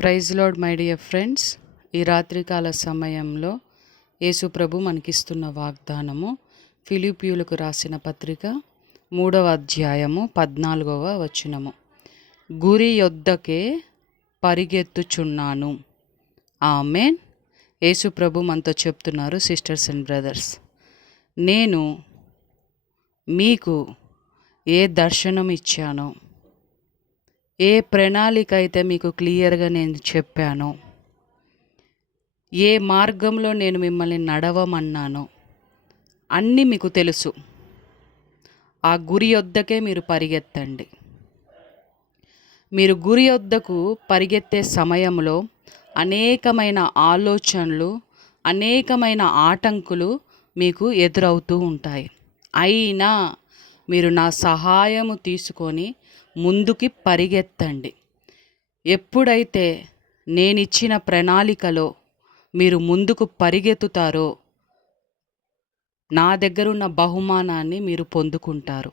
Praise lord my dear friends. ఈ రాత్రికాల సమయంలో యేసు ప్రభు మనకిస్తున్న వాగ్దానము ఫిలిప్పీయులకు రాసిన పత్రిక 3వ అధ్యాయము 14వ వచనము. గురి యొద్దకే పరిగెత్తుచున్నాను. ఆమేన్. యేసు ప్రభు మనతో చెప్తున్నారు, సిస్టర్స్ అండ్ బ్రదర్స్, నేను మీకు ఏ దర్శనం ఇచ్చానో, ఏ ప్రణాళిక అయితే మీకు క్లియర్గా నేను చెప్పానో, ఏ మార్గంలో నేను మిమ్మల్ని నడవమన్నానో అన్నీ మీకు తెలుసు. ఆ గురి వద్దకే మీరు పరిగెత్తండి. మీరు గురి వద్దకు పరిగెత్తే సమయంలో అనేకమైన ఆలోచనలు, అనేకమైన ఆటంకులు మీకు ఎదురవుతూ ఉంటాయి. అయినా మీరు నా సహాయము తీసుకొని ముందుకి పరిగెత్తండి. ఎప్పుడైతే నేనిచ్చిన ప్రణాళికలో మీరు ముందుకు పరిగెత్తుతారో నా దగ్గరున్న బహుమానాన్ని మీరు పొందుకుంటారు.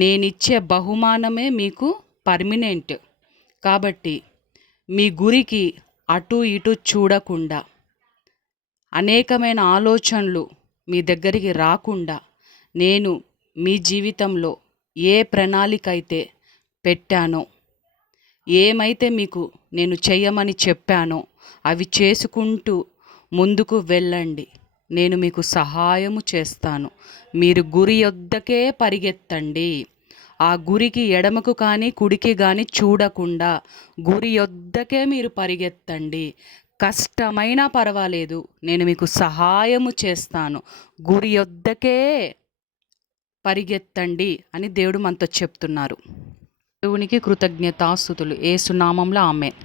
నేనిచ్చే బహుమానమే మీకు పర్మినెంట్. కాబట్టి మీ గురికి అటు ఇటు చూడకుండా, అనేకమైన ఆలోచనలు మీ దగ్గరికి రాకుండా, నేను మీ జీవితంలో ఏ ప్రణాళిక అయితే పెట్టానో, ఏమైతే మీకు నేను చెయ్యమని చెప్పానో అవి చేసుకుంటూ ముందుకు వెళ్ళండి. నేను మీకు సహాయము చేస్తాను. మీరు గురి వద్దకే పరిగెత్తండి. ఆ గురికి ఎడమకు కానీ కుడికి కానీ చూడకుండా గురి వద్దకే మీరు పరిగెత్తండి. కష్టమైనా పర్వాలేదు, నేను మీకు సహాయము చేస్తాను. గురి వద్దకే పరిగెత్తండి అని దేవుడు మనతో చెప్తున్నారు. దేవునికి కృతజ్ఞతాస్తుతులు. యేసు నామములో ఆమేన్.